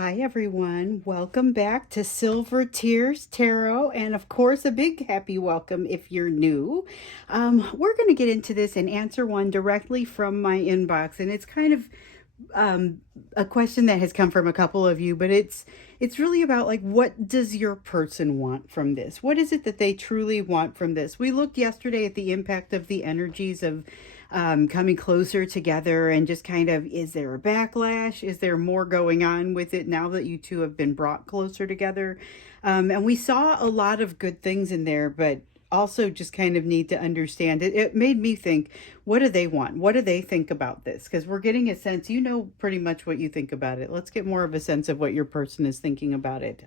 Hi everyone, welcome back to Silver Tears Tarot, and of course a big happy welcome if you're new. We're going to get into this and answer one directly from my inbox, and it's kind of um, a question that has come from a couple of you, but it's really about like, what does your person want from this? What is it that they truly want from this? We looked yesterday at the impact of the energies of coming closer together, and just kind of, is there a backlash? Is there more going on with it now that you two have been brought closer together? And we saw a lot of good things in there, but also just kind of need to understand it. It made me think, what do they want? What do they think about this? Because we're getting a sense, you know, pretty much what you think about it. Let's get more of a sense of what your person is thinking about it.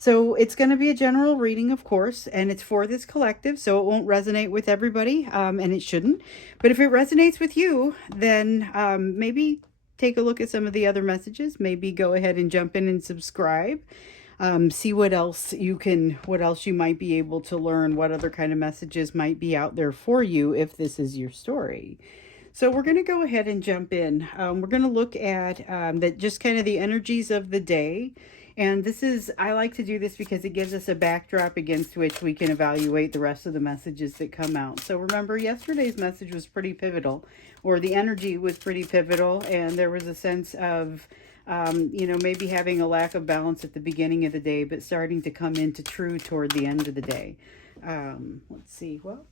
So it's going to be a general reading, of course, and it's for this collective, so it won't resonate with everybody, and it shouldn't. But if it resonates with you, then maybe take a look at some of the other messages. Maybe go ahead and jump in and subscribe. See what else you might be able to learn, what other kind of messages might be out there for you if this is your story. So we're going to go ahead and jump in. We're going to look at that, just kind of the energies of the day. And I like to do this because it gives us a backdrop against which we can evaluate the rest of the messages that come out. So remember, yesterday's message was pretty pivotal, or the energy was pretty pivotal, and there was a sense of maybe having a lack of balance at the beginning of the day, but starting to come into true toward the end of the day. Let's see. Well,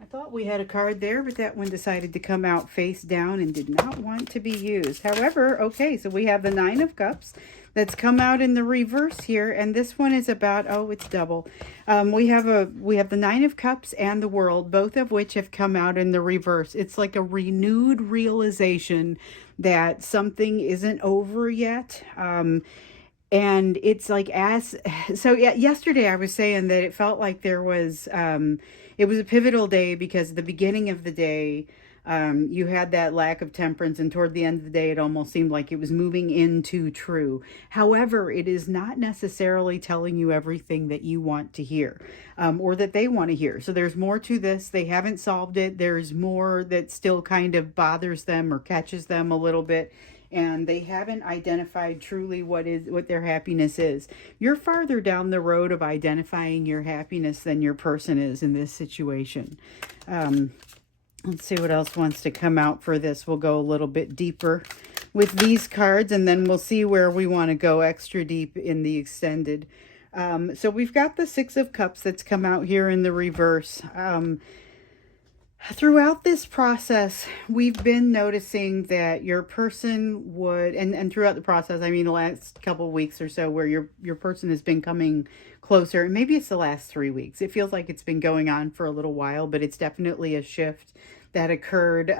I thought we had a card there, but that one decided to come out face down and did not want to be used. However, okay, so we have the Nine of Cups that's come out in the reverse here, and this one is about, oh, it's double. We have the Nine of Cups and the World, both of which have come out in the reverse. It's like a renewed realization that something isn't over yet. And it's like, yeah, yesterday I was saying that it felt like it was a pivotal day, because at the beginning of the day, you had that lack of temperance, and toward the end of the day, it almost seemed like it was moving into true. However, it is not necessarily telling you everything that you want to hear, or that they want to hear. So there's more to this. They haven't solved it. There's more that still kind of bothers them or catches them a little bit, and they haven't identified truly what their happiness is. You're farther down the road of identifying your happiness than your person is in this situation. Let's see what else wants to come out for this. We'll go a little bit deeper with these cards, and then we'll see where we want to go extra deep in the extended. So we've got the Six of Cups that's come out here in the reverse. Throughout this process, we've been noticing that your person would, and throughout the process, I mean the last couple of weeks or so, where your person has been coming closer, and maybe it's the last 3 weeks. It feels like it's been going on for a little while, but it's definitely a shift that occurred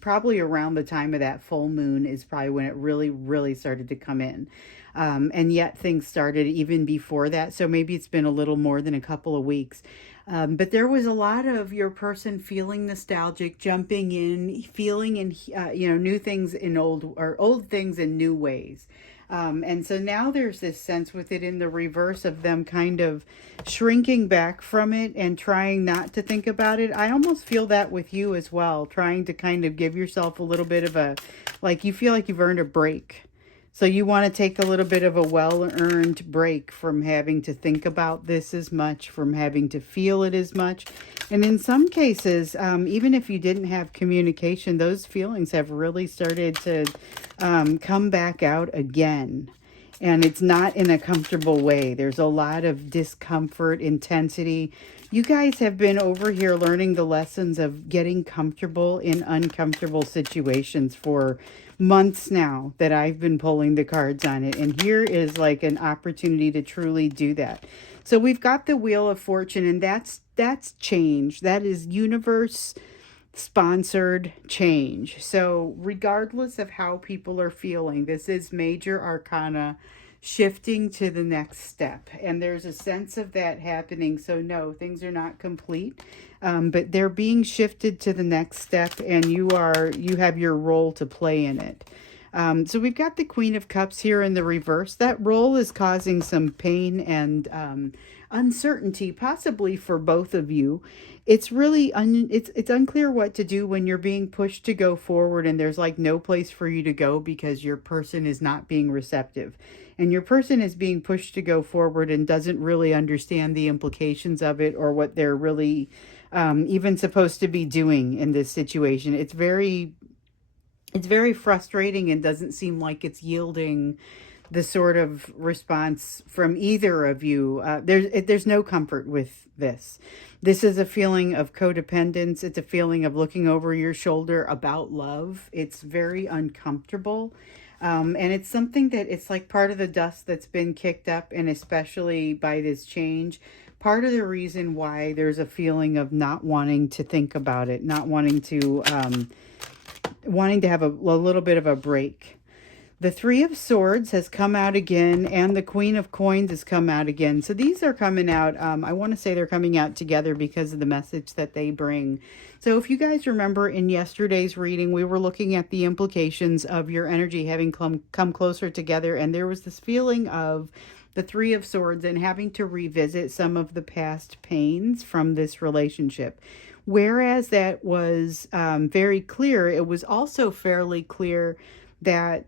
probably around the time of that full moon is probably when it really, really started to come in. And yet things started even before that. So maybe it's been a little more than a couple of weeks. But there was a lot of your person feeling nostalgic, jumping in, feeling in, new things in old things in new ways. And so now there's this sense with it in the reverse of them kind of shrinking back from it and trying not to think about it. I almost feel that with you as well, trying to kind of give yourself a little bit of like you feel like you've earned a break. So you want to take a little bit of a well-earned break from having to think about this as much, from having to feel it as much. And in some cases, even if you didn't have communication, those feelings have really started to come back out again. And it's not in a comfortable way. There's a lot of discomfort, intensity. You guys have been over here learning the lessons of getting comfortable in uncomfortable situations for months now that I've been pulling the cards on it. And here is like an opportunity to truly do that. So we've got the Wheel of Fortune, and that's change. That is universe sponsored change. So regardless of how people are feeling, this is major arcana shifting to the next step, and there's a sense of that happening. So no, things are not complete, but they're being shifted to the next step, and you have your role to play in it. So we've got the Queen of Cups here in the reverse. That role is causing some pain and uncertainty, possibly for both of you. It's really it's unclear what to do when you're being pushed to go forward and there's like no place for you to go because your person is not being receptive. And your person is being pushed to go forward and doesn't really understand the implications of it or what they're really even supposed to be doing in this situation. It's very frustrating and doesn't seem like it's yielding the sort of response from either of you. There's no comfort with this. This is a feeling of codependence. It's a feeling of looking over your shoulder about love. It's very uncomfortable. And it's something that it's like part of the dust that's been kicked up, and especially by this change, part of the reason why there's a feeling of not wanting to think about it, not wanting to have a little bit of a break. The Three of Swords has come out again, and the Queen of Coins has come out again. So these are coming out, I want to say they're coming out together because of the message that they bring. So if you guys remember in yesterday's reading, we were looking at the implications of your energy having come closer together, and there was this feeling of the Three of Swords and having to revisit some of the past pains from this relationship. Whereas that was very clear, it was also fairly clear that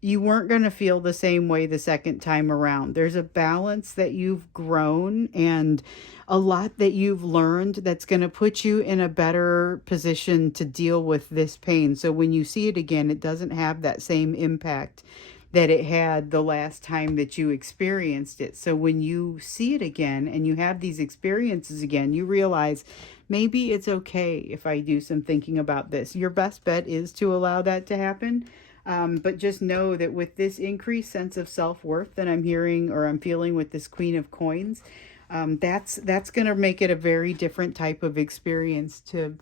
you weren't going to feel the same way the second time around. There's a balance that you've grown and a lot that you've learned that's going to put you in a better position to deal with this pain. So when you see it again, it doesn't have that same impact that it had the last time that you experienced it. So when you see it again and you have these experiences again, you realize maybe it's okay if I do some thinking about this. Your best bet is to allow that to happen. But just know that with this increased sense of self-worth that I'm hearing or I'm feeling with this Queen of Coins, that's going to make it a very different type of experience to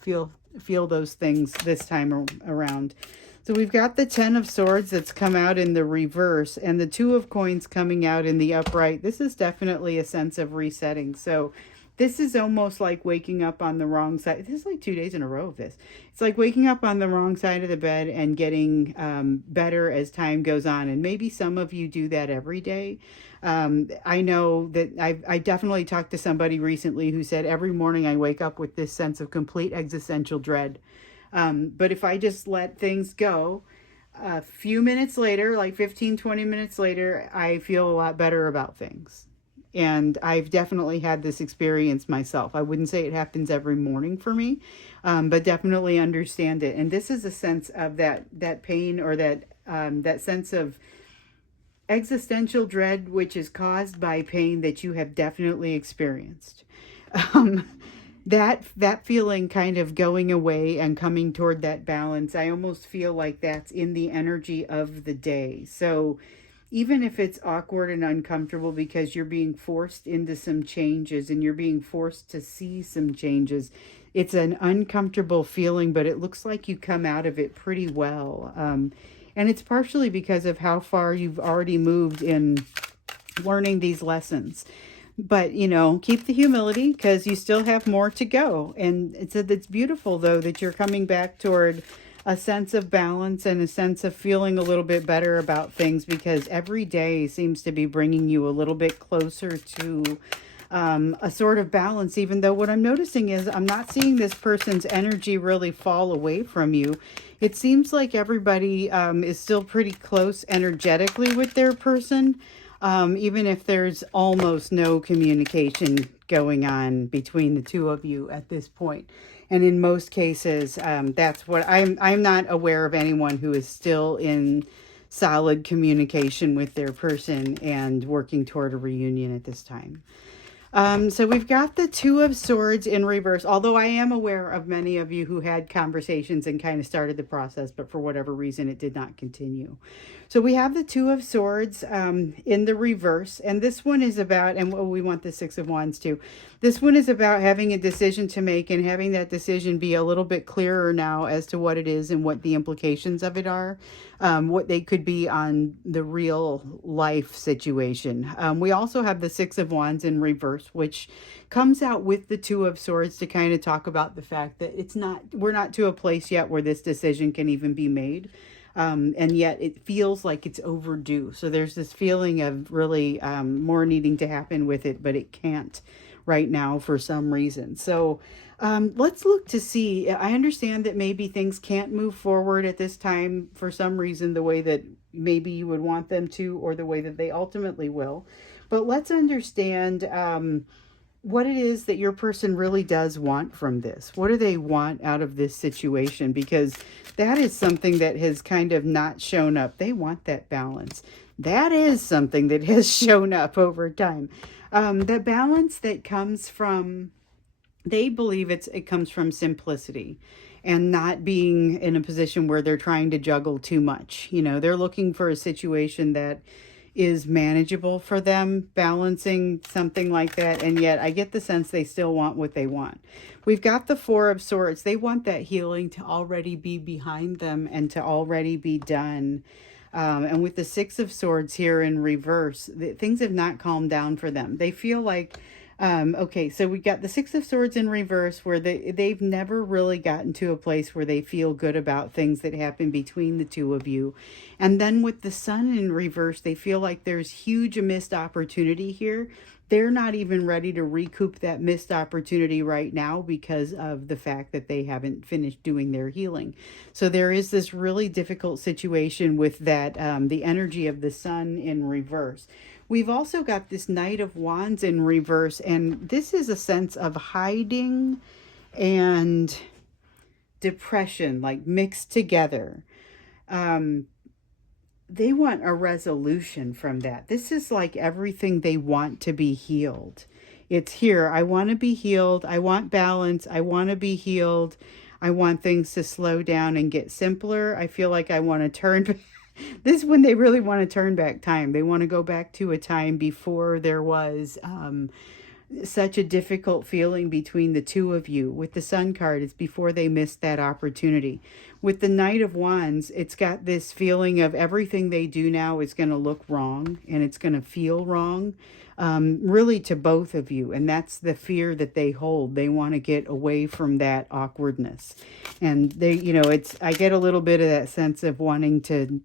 feel those things this time around. So we've got the Ten of Swords that's come out in the reverse and the Two of Coins coming out in the upright. This is definitely a sense of resetting. So this is almost like waking up on the wrong side. This is like 2 days in a row of this. It's like waking up on the wrong side of the bed and getting better as time goes on. And maybe some of you do that every day. I know that I definitely talked to somebody recently who said every morning I wake up with this sense of complete existential dread. But if I just let things go, a few minutes later, like 15-20 minutes later, I feel a lot better about things. And I've definitely had this experience myself. I wouldn't say it happens every morning for me, but definitely understand it. And this is a sense of that pain or that sense of existential dread, which is caused by pain that you have definitely experienced. That feeling kind of going away and coming toward that balance, I almost feel like that's in the energy of the day. So even if it's awkward and uncomfortable because you're being forced into some changes and you're being forced to see some changes, it's an uncomfortable feeling, but it looks like you come out of it pretty well. And it's partially because of how far you've already moved in learning these lessons. But, keep the humility because you still have more to go. And it's beautiful, though, that you're coming back toward a sense of balance and a sense of feeling a little bit better about things because every day seems to be bringing you a little bit closer to a sort of balance, even though what I'm noticing is I'm not seeing this person's energy really fall away from you. It seems like everybody is still pretty close energetically with their person, even if there's almost no communication going on between the two of you at this point. And in most cases, that's what I'm not aware of anyone who is still in solid communication with their person and working toward a reunion at this time. So we've got the Two of Swords in reverse, although I am aware of many of you who had conversations and kind of started the process, but for whatever reason, it did not continue. So we have the Two of Swords in the reverse, and this one is about, and we want the Six of Wands too. This one is about having a decision to make and having that decision be a little bit clearer now as to what it is and what the implications of it are, what they could be on the real life situation. We also have the Six of Wands in reverse, which comes out with the Two of Swords to kind of talk about the fact that we're not to a place yet where this decision can even be made. and yet it feels like it's overdue. So there's this feeling of really more needing to happen with it, but it can't right now for some reason. So let's look to see. I understand that maybe things can't move forward at this time for some reason, the way that maybe you would want them to, or the way that they ultimately will. But let's understand what it is that your person really does want from this. What do they want out of this situation? Because that is something that has kind of not shown up. They want that balance. That is something that has shown up over time. The balance that comes from, they believe it comes from simplicity and not being in a position where they're trying to juggle too much. You know, they're looking for a situation that is manageable for them, balancing something like that. And yet I get the sense they still want what they want. We've got the Four of Swords. They want that healing to already be behind them and to already be done. And with the Six of Swords here in reverse, things have not calmed down for them. They feel like, okay, so we got the Six of Swords in reverse, where they've never really gotten to a place where they feel good about things that happen between the two of you. And then with the Sun in reverse, they feel like there's huge missed opportunity here. They're not even ready to recoup that missed opportunity right now because of the fact that they haven't finished doing their healing. So there is this really difficult situation with that, the energy of the Sun in reverse. We've also got this Knight of Wands in reverse, and this is a sense of hiding and depression, like mixed together. They want a resolution from that. This is like everything they want to be healed. It's here. I want to be healed. I want balance. I want to be healed. I want things to slow down and get simpler. I feel like I want to turn. This is when they really want to turn back time. They want to go back to a time before there was such a difficult feeling between the two of you. With the Sun card, it's before they missed that opportunity. With the Knight of Wands, it's got this feeling of everything they do now is going to look wrong and it's going to feel wrong, really to both of you. And that's the fear that they hold. They want to get away from that awkwardness. And they, you know, I get a little bit of that sense of wanting to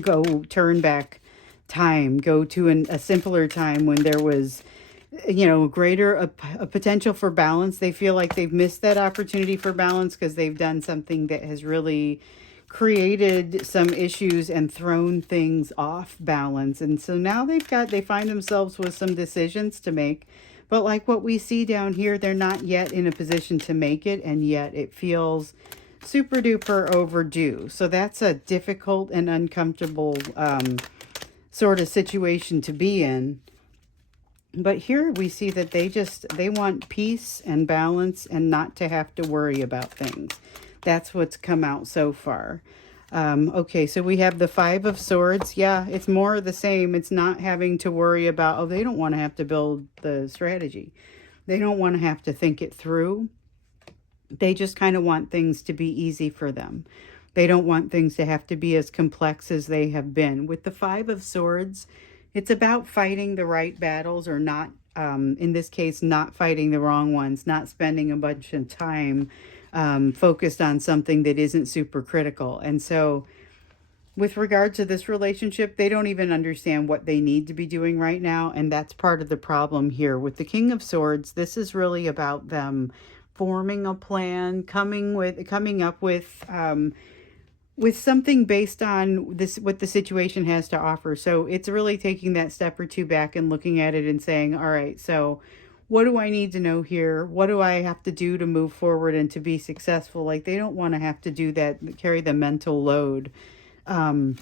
go turn back time, go to a simpler time when there was, you know, greater a potential for balance. They feel like they've missed that opportunity for balance because they've done something that has really created some issues and thrown things off balance. And so now they find themselves with some decisions to make. But like what we see down here, they're not yet in a position to make it, and yet it feels super duper overdue. So that's a difficult and uncomfortable sort of situation to be in. But here we see that they want peace and balance and not to have to worry about things. That's what's come out so far. Okay, so we have the Five of Swords. Yeah, it's more of the same. It's not having to worry about, oh, they don't want to have to build the strategy. They don't want to have to think it through. They just kind of want things to be easy for them. They don't want things to have to be as complex as they have been. With the Five of Swords, it's about fighting the right battles, or not, in this case, not fighting the wrong ones, not spending a bunch of time focused on something that isn't super critical. And so with regard to this relationship, they don't even understand what they need to be doing right now. And that's part of the problem here. With the King of Swords, this is really about them forming a plan, coming up with something based on this, what the situation has to offer. So it's really taking that step or two back and looking at it and saying, all right, so what do I need to know here? What do I have to do to move forward and to be successful? Like, they don't want to have to do that, carry the mental load in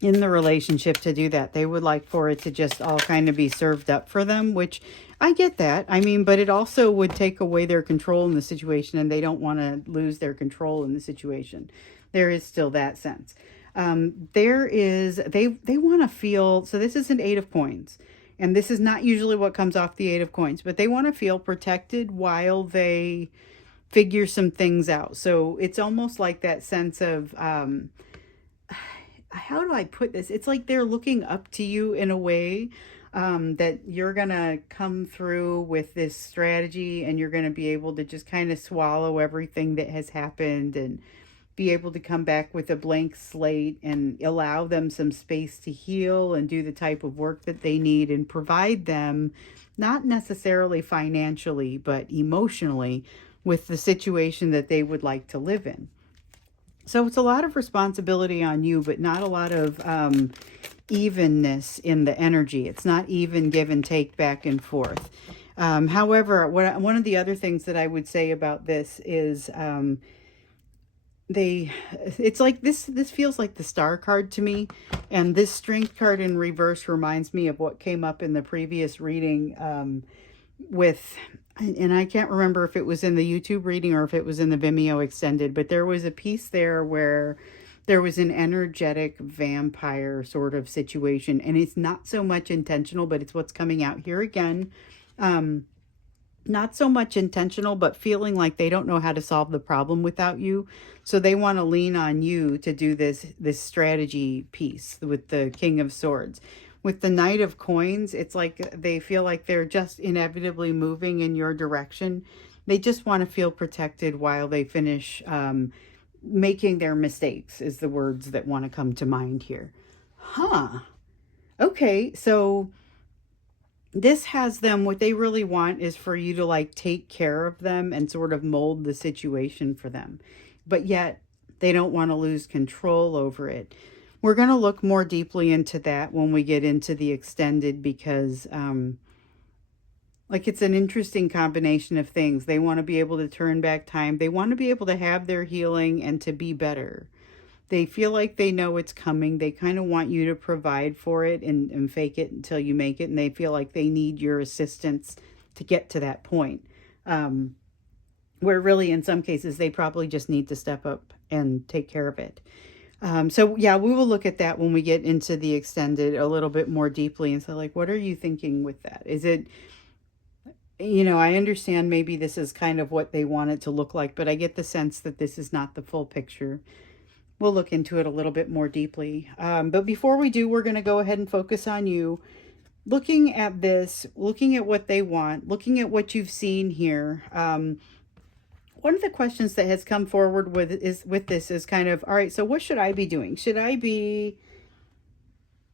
the relationship to do that. They would like for it to just all kind of be served up for them, which I get that. I mean, but it also would take away their control in the situation, and they don't want to lose their control in the situation. There is still that sense. They want to feel, so this is an Eight of Coins, and this is not usually what comes off the Eight of Coins, but they want to feel protected while they figure some things out. So it's almost like that sense of, how do I put this? It's like they're looking up to you in a way that you're going to come through with this strategy, and you're going to be able to just kind of swallow everything that has happened and be able to come back with a blank slate and allow them some space to heal and do the type of work that they need and provide them, not necessarily financially, but emotionally, with the situation that they would like to live in. So it's a lot of responsibility on you, but not a lot of evenness in the energy. It's not even give and take back and forth. However, one of the other things that I would say about this is it's like this feels like the star card to me, and this strength card in reverse reminds me of what came up in the previous reading with, and I can't remember if it was in the YouTube reading or if it was in the Vimeo extended, but there was a piece there where there was an energetic vampire sort of situation, and it's not so much intentional, but it's what's coming out here again. Not so much intentional, but feeling like they don't know how to solve the problem without you. So they want to lean on you to do this strategy piece with the King of Swords. With the Knight of Coins, it's like they feel like they're just inevitably moving in your direction. They just want to feel protected while they finish making their mistakes, is the words that want to come to mind here. Huh. Okay, so this has them, what they really want is for you to like take care of them and sort of mold the situation for them. But yet they don't want to lose control over it. We're going to look more deeply into that when we get into the extended, because like it's an interesting combination of things. They want to be able to turn back time. They want to be able to have their healing and to be better. They feel like they know it's coming. They kind of want you to provide for it and fake it until you make it. And they feel like they need your assistance to get to that point. Where really, in some cases, they probably just need to step up and take care of it. So yeah, we will look at that when we get into the extended a little bit more deeply. And so like, what are you thinking with that? Is it, you know, I understand maybe this is kind of what they want it to look like, but I get the sense that this is not the full picture. We'll look into it a little bit more deeply. But before we do, we're going to go ahead and focus on you. Looking at this, looking at what they want, looking at what you've seen here. One of the questions that has come forward with this is kind of, all right, so what should I be doing? Should I be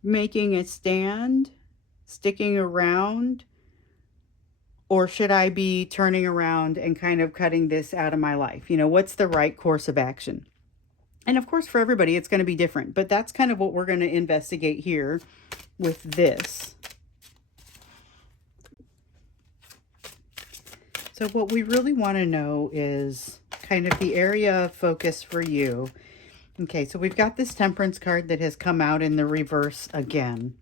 making a stand, sticking around, or should I be turning around and kind of cutting this out of my life? You know, what's the right course of action? And of course, for everybody, it's going to be different, but that's kind of what we're going to investigate here with this. So what we really want to know is kind of the area of focus for you. Okay, so we've got this Temperance card that has come out in the reverse again.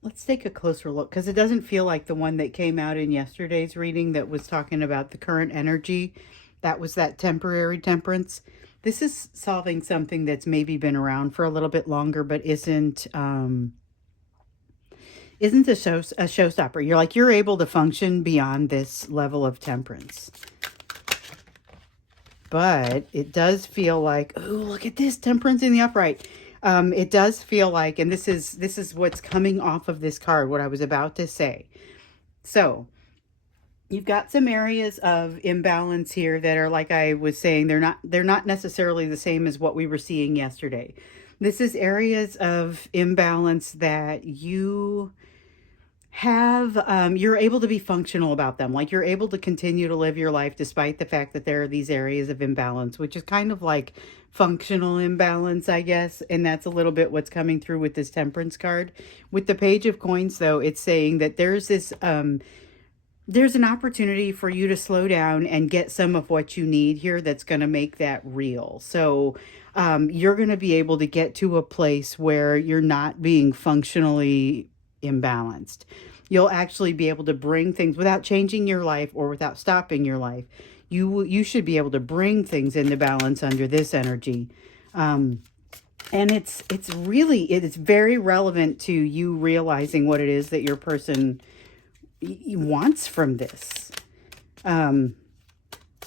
Let's take a closer look, because it doesn't feel like the one that came out in yesterday's reading that was talking about the current energy. That was that temporary temperance. This is solving something that's maybe been around for a little bit longer, but isn't a showstopper. You're like, you're able to function beyond this level of temperance. But it does feel like, oh, look at this, temperance in the upright. It does feel like, and this is what's coming off of this card, what I was about to say. So you've got some areas of imbalance here that are, like I was saying, they're not necessarily the same as what we were seeing yesterday. This is areas of imbalance that you have, you're able to be functional about them. Like you're able to continue to live your life despite the fact that there are these areas of imbalance, which is kind of like functional imbalance, I guess. And that's a little bit what's coming through with this Temperance card. With the Page of Coins, though, it's saying that there's this, there's an opportunity for you to slow down and get some of what you need here that's going to make that real. So you're going to be able to get to a place where you're not being functionally imbalanced. You'll actually be able to bring things without changing your life or without stopping your life. You should be able to bring things into balance under this energy. And it's very relevant to you realizing what it is that your person wants from this.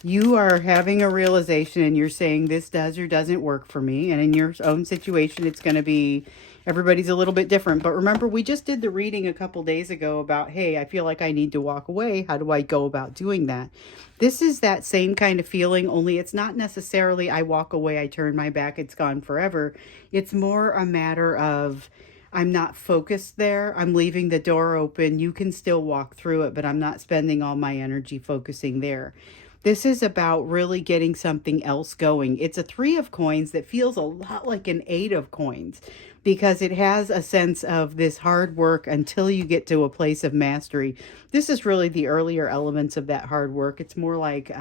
You are having a realization and you're saying this does or doesn't work for me. And in your own situation, it's going to be everybody's a little bit different. But remember, we just did the reading a couple days ago about, hey, I feel like I need to walk away. How do I go about doing that? This is that same kind of feeling, only it's not necessarily I walk away, I turn my back, it's gone forever. It's more a matter of, I'm not focused there. I'm leaving the door open. You can still walk through it, but I'm not spending all my energy focusing there. This is about really getting something else going. It's a three of coins that feels a lot like an eight of coins because it has a sense of this hard work until you get to a place of mastery. This is really the earlier elements of that hard work. It's more like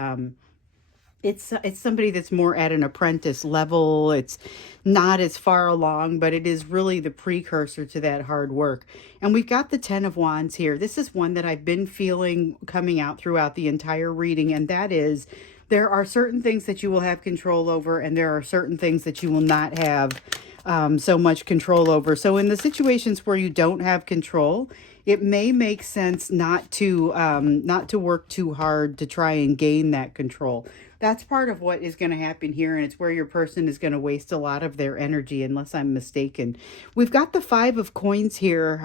it's somebody that's more at an apprentice level. It's not as far along, but it is really the precursor to that hard work. And we've got the 10 of Wands here. This is one that I've been feeling coming out throughout the entire reading, and that is there are certain things that you will have control over, and there are certain things that you will not have so much control over. So in the situations where you don't have control, it may make sense not to work too hard to try and gain that control. That's part of what is going to happen here, and it's where your person is going to waste a lot of their energy, unless I'm mistaken. We've got the 5 of coins here,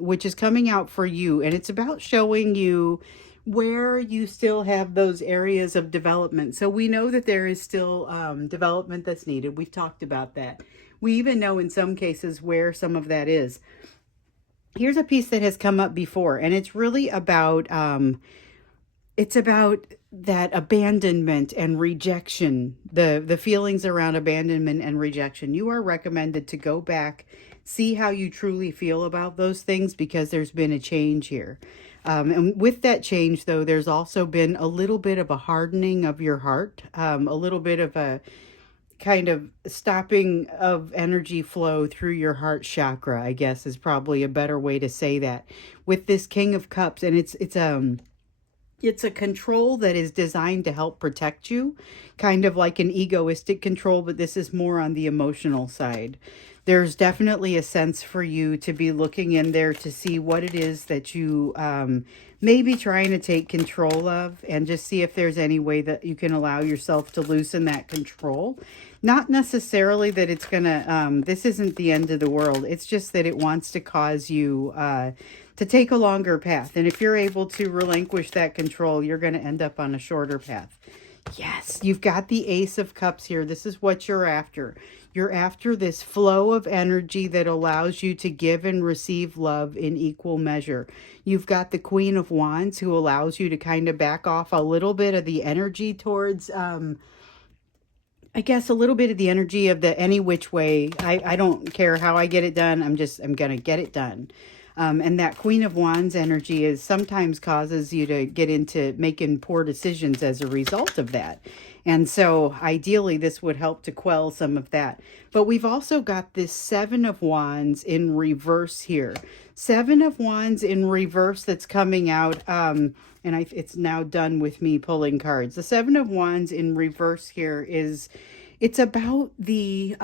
which is coming out for you, and it's about showing you where you still have those areas of development. So we know that there is still development that's needed. We've talked about that. We even know in some cases where some of that is. Here's a piece that has come up before, and it's really about it's about that abandonment and rejection, the feelings around abandonment and rejection. You are recommended to go back, see how you truly feel about those things, because there's been a change here. And with that change, though, there's also been a little bit of a hardening of your heart, a little bit of a kind of stopping of energy flow through your heart chakra, I guess is probably a better way to say that. With this King of Cups, and it's a control that is designed to help protect you, kind of like an egoistic control, but this is more on the emotional side. There's definitely a sense for you to be looking in there to see what it is that you may be trying to take control of, and just see if there's any way that you can allow yourself to loosen that control. Not necessarily that it's gonna, this isn't the end of the world. It's just that it wants to cause you to take a longer path. And if you're able to relinquish that control, you're going to end up on a shorter path. Yes, you've got the Ace of Cups here. This is what you're after. You're after this flow of energy that allows you to give and receive love in equal measure. You've got the Queen of Wands, who allows you to kind of back off a little bit of the energy towards, I guess, a little bit of the energy of the any which way. I don't care how I get it done. I'm going to get it done. And that Queen of Wands energy is sometimes causes you to get into making poor decisions as a result of that. And so ideally, this would help to quell some of that. But we've also got this 7 of Wands in reverse here. 7 of Wands in reverse that's coming out. It's now done with me pulling cards. The 7 of Wands in reverse here it's about the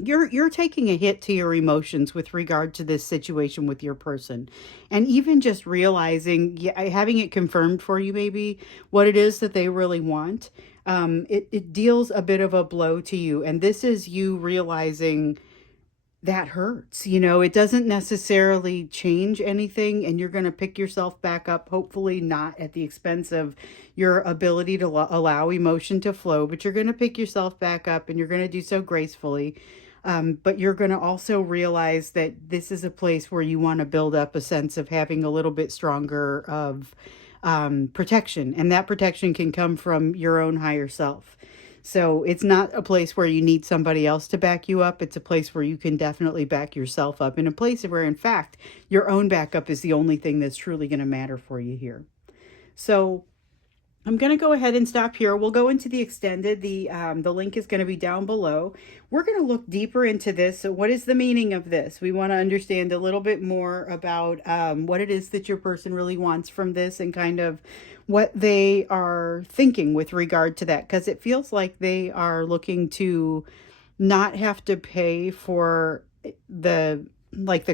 you're taking a hit to your emotions with regard to this situation with your person, and even just realizing, yeah, having it confirmed for you maybe what it is that they really want. It deals a bit of a blow to you, and this is you realizing that hurts. It doesn't necessarily change anything, and you're going to pick yourself back up, hopefully not at the expense of your ability to allow emotion to flow, but you're going to pick yourself back up, and you're going to do so gracefully. But you're going to also realize that this is a place where you want to build up a sense of having a little bit stronger of protection, and that protection can come from your own higher self. So it's not a place where you need somebody else to back you up. It's a place where you can definitely back yourself up, in a place where, in fact, your own backup is the only thing that's truly going to matter for you here. So I'm going to go ahead and stop here. We'll go into the extended. The link is going to be down below. We're going to look deeper into this. So what is the meaning of this? We want to understand a little bit more about what it is that your person really wants from this, and kind of what they are thinking with regard to that, because it feels like they are looking to not have to pay for the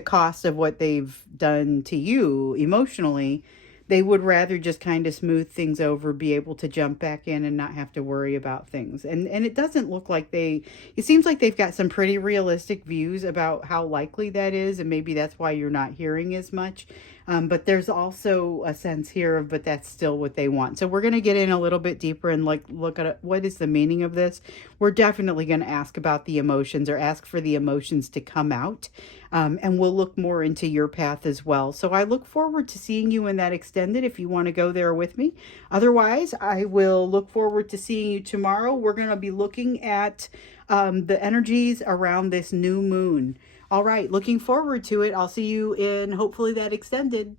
cost of what they've done to you emotionally, they would rather just kind of smooth things over, be able to jump back in and not have to worry about things. And it doesn't look like it seems like they've got some pretty realistic views about how likely that is, and maybe that's why you're not hearing as much. But there's also a sense here of, but that's still what they want. So we're going to get in a little bit deeper and like look at what is the meaning of this. We're definitely going to ask about the emotions, or ask for the emotions to come out. And we'll look more into your path as well. So I look forward to seeing you in that extended if you want to go there with me. Otherwise, I will look forward to seeing you tomorrow. We're going to be looking at the energies around this new moon. All right, looking forward to it. I'll see you in hopefully that extended.